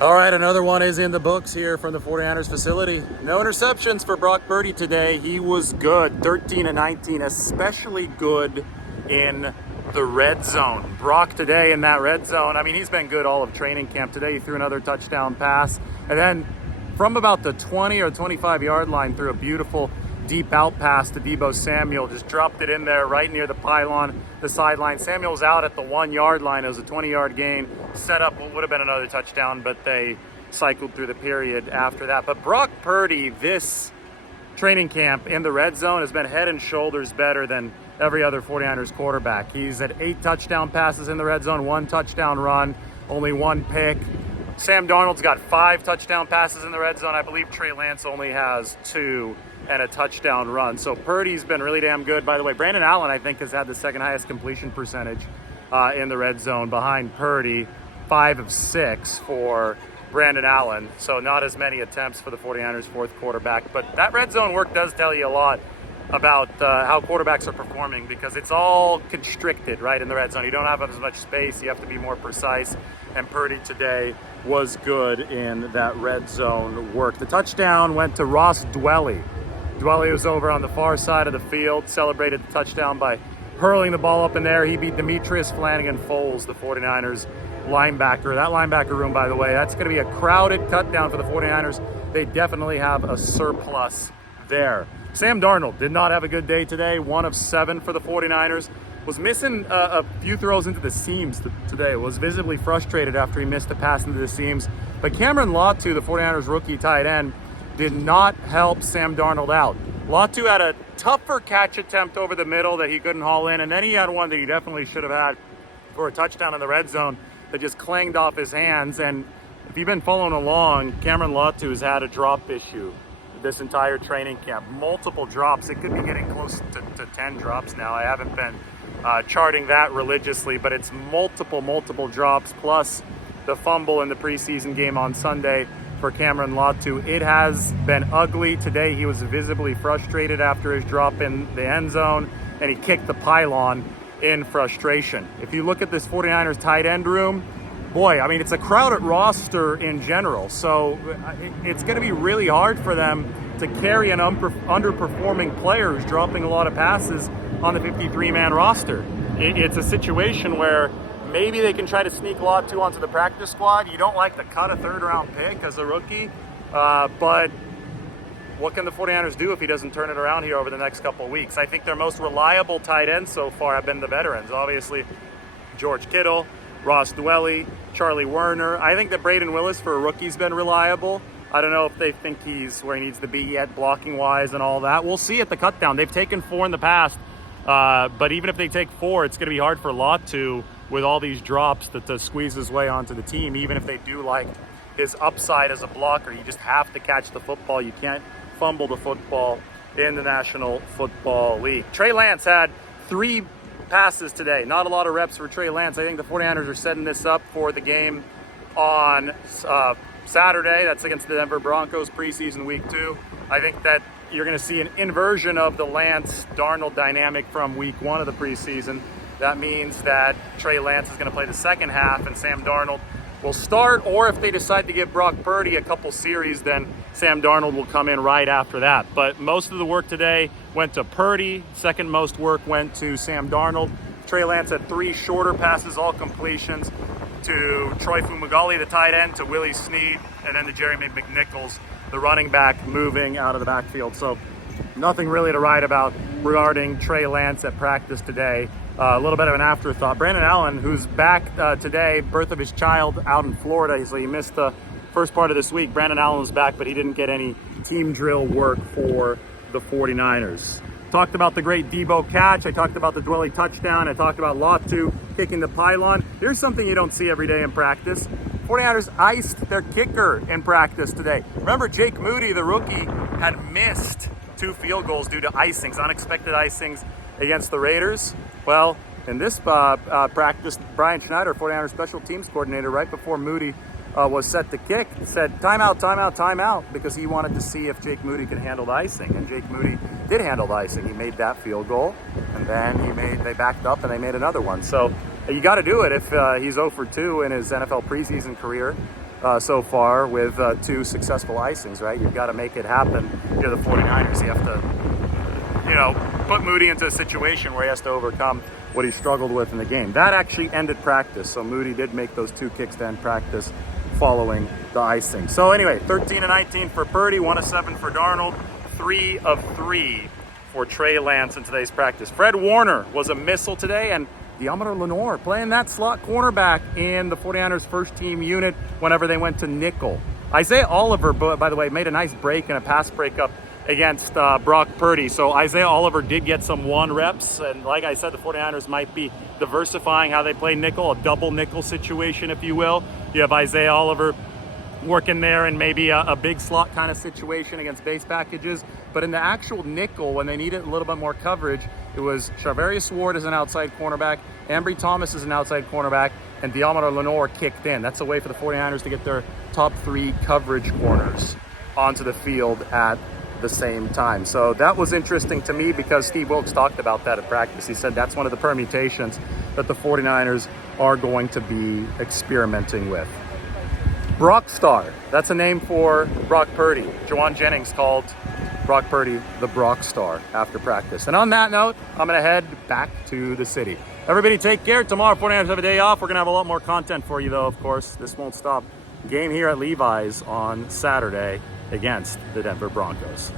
All right, another one is in the books here from the 49ers facility. No interceptions for Brock Purdy today. He was good, 13 and 19, especially good in the red zone. Brock today in that red zone, I mean, he's been good all of training camp. Today he threw another touchdown pass, and then from about the 20 or 25 yard line threw a beautiful deep out pass to Deebo Samuel, just dropped it in there right near the pylon, the sideline. Samuel's out at the 1 yard line. It was a 20-yard gain. Set up what would have been another touchdown, but they cycled through the period after that. But Brock Purdy, this training camp in the red zone, has been head and shoulders better than every other 49ers quarterback. He's had 8 touchdown passes in the red zone, 1 touchdown run, only 1 pick. Sam Darnold's got 5 touchdown passes in the red zone. I believe Trey Lance only has 2 and a touchdown run. So Purdy's been really damn good. By the way, Brandon Allen, I think, has had the second highest completion percentage in the red zone behind Purdy, 5 of 6 for Brandon Allen. So not as many attempts for the 49ers fourth quarterback. But that red zone work does tell you a lot about how quarterbacks are performing, because it's all constricted right in the red zone. You don't have as much space. You have to be more precise. And Purdy today was good in that red zone work. The touchdown went to Ross Dwelley. Dwelley was over on the far side of the field, celebrated the touchdown by hurling the ball up in there. He beat Demetrius Flanagan-Foles, the 49ers linebacker. That linebacker room, by the way, that's going to be a crowded cut down for the 49ers. They definitely have a surplus there. Sam Darnold did not have a good day today. 1 of 7 for the 49ers. Was missing a few throws into the seams today. Was visibly frustrated after he missed a pass into the seams. But Cameron Latu, the 49ers rookie tight end, did not help Sam Darnold out. Latu had a tougher catch attempt over the middle that he couldn't haul in, and then he had one that he definitely should have had for a touchdown in the red zone that just clanged off his hands. And if you've been following along, Cameron Latu has had a drop issue this entire training camp. Multiple drops. It could be getting close to 10 drops now. I haven't been charting that religiously, but it's multiple drops, plus the fumble in the preseason game on Sunday for Cameron Latu. It has been ugly. Today he was visibly frustrated after his drop in the end zone, and he kicked the pylon in frustration. If you look at this 49ers tight end room, boy, I mean, it's a crowded roster in general, so it's going to be really hard for them to carry an underperforming player who's dropping a lot of passes on the 53-man roster. It's a situation where maybe they can try to sneak Latu onto the practice squad. You don't like to cut a third-round pick as a rookie, but what can the 49ers do if he doesn't turn it around here over the next couple of weeks? I think their most reliable tight ends so far have been the veterans. Obviously, George Kittle, Ross Dwelley, Charlie Werner. I think that Braden Willis for a rookie's been reliable. I don't know if they think he's where he needs to be yet, blocking-wise and all that. We'll see at the cutdown. They've taken 4 in the past, but even if they take 4, it's going to be hard for Latu with all these drops to squeeze his way onto the team. Even if they do like his upside as a blocker, you just have to catch the football. You can't fumble the football in the National Football League. Trey Lance had 3 passes today. Not a lot of reps for Trey Lance. I think the 49ers are setting this up for the game on Saturday. That's against the Denver Broncos, preseason week 2. I think that you're going to see an inversion of the Lance-Darnold dynamic from week 1 of the preseason. That means that Trey Lance is going to play the second half and Sam Darnold will start, or if they decide to give Brock Purdy a couple series, then Sam Darnold will come in right after that. But most of the work today went to Purdy. Second most work went to Sam Darnold. Trey Lance had 3 shorter passes, all completions, to Troy Fumagalli, the tight end, to Willie Snead, and then to Jeremy McNichols, the running back, moving out of the backfield. So nothing really to write about regarding Trey Lance at practice today. A little bit of an afterthought. Brandon Allen, who's back today, birth of his child out in Florida, so he missed the first part of this week. Brandon Allen was back, but he didn't get any team drill work for the 49ers. Talked about the great Deebo catch. I talked about the Dwelley touchdown. I talked about Latu kicking the pylon. Here's something you don't see every day in practice. 49ers iced their kicker in practice today. Remember, Jake Moody, the rookie, had missed 2 field goals due to icings, unexpected icings against the Raiders. Well, in this practice, Brian Schneider, 49ers special teams coordinator, right before Moody was set to kick, said timeout, because he wanted to see if Jake Moody could handle the icing. And Jake Moody did handle the icing. He made that field goal, and then they backed up and they made another one. So you got to do it if he's 0 for 2 in his NFL preseason career. so far with 2 successful icings, right? You've got to make it happen. You're the 49ers. You have to, put Moody into a situation where he has to overcome what he struggled with in the game. That actually ended practice. So Moody did make those 2 kicks to end practice following the icing. So anyway, 13 of 19 for Purdy, 1 of 7 for Darnold, 3 of 3 for Trey Lance in today's practice. Fred Warner was a missile today, and Darnold Lenore playing that slot cornerback in the 49ers first team unit whenever they went to nickel. Isaiah Oliver, by the way, made a nice break and a pass breakup against Brock Purdy. So Isaiah Oliver did get some 1 reps. And like I said, the 49ers might be diversifying how they play nickel, a double nickel situation, if you will. You have Isaiah Oliver working there in maybe a big slot kind of situation against base packages. But in the actual nickel, when they needed a little bit more coverage, it was Charvarius Ward as an outside cornerback, Ambry Thomas as an outside cornerback, and Darnold Lenore kicked in. That's a way for the 49ers to get their top 3 coverage corners onto the field at the same time. So that was interesting to me because Steve Wilkes talked about that at practice. He said that's one of the permutations that the 49ers are going to be experimenting with. Brock Star, that's a name for Brock Purdy. Jawan Jennings called Brock Purdy the Brock Star after practice. And on that note, I'm going to head back to the city. Everybody take care. Tomorrow, 49ers have a day off. We're going to have a lot more content for you, though, of course. This won't stop. Game here at Levi's on Saturday against the Denver Broncos.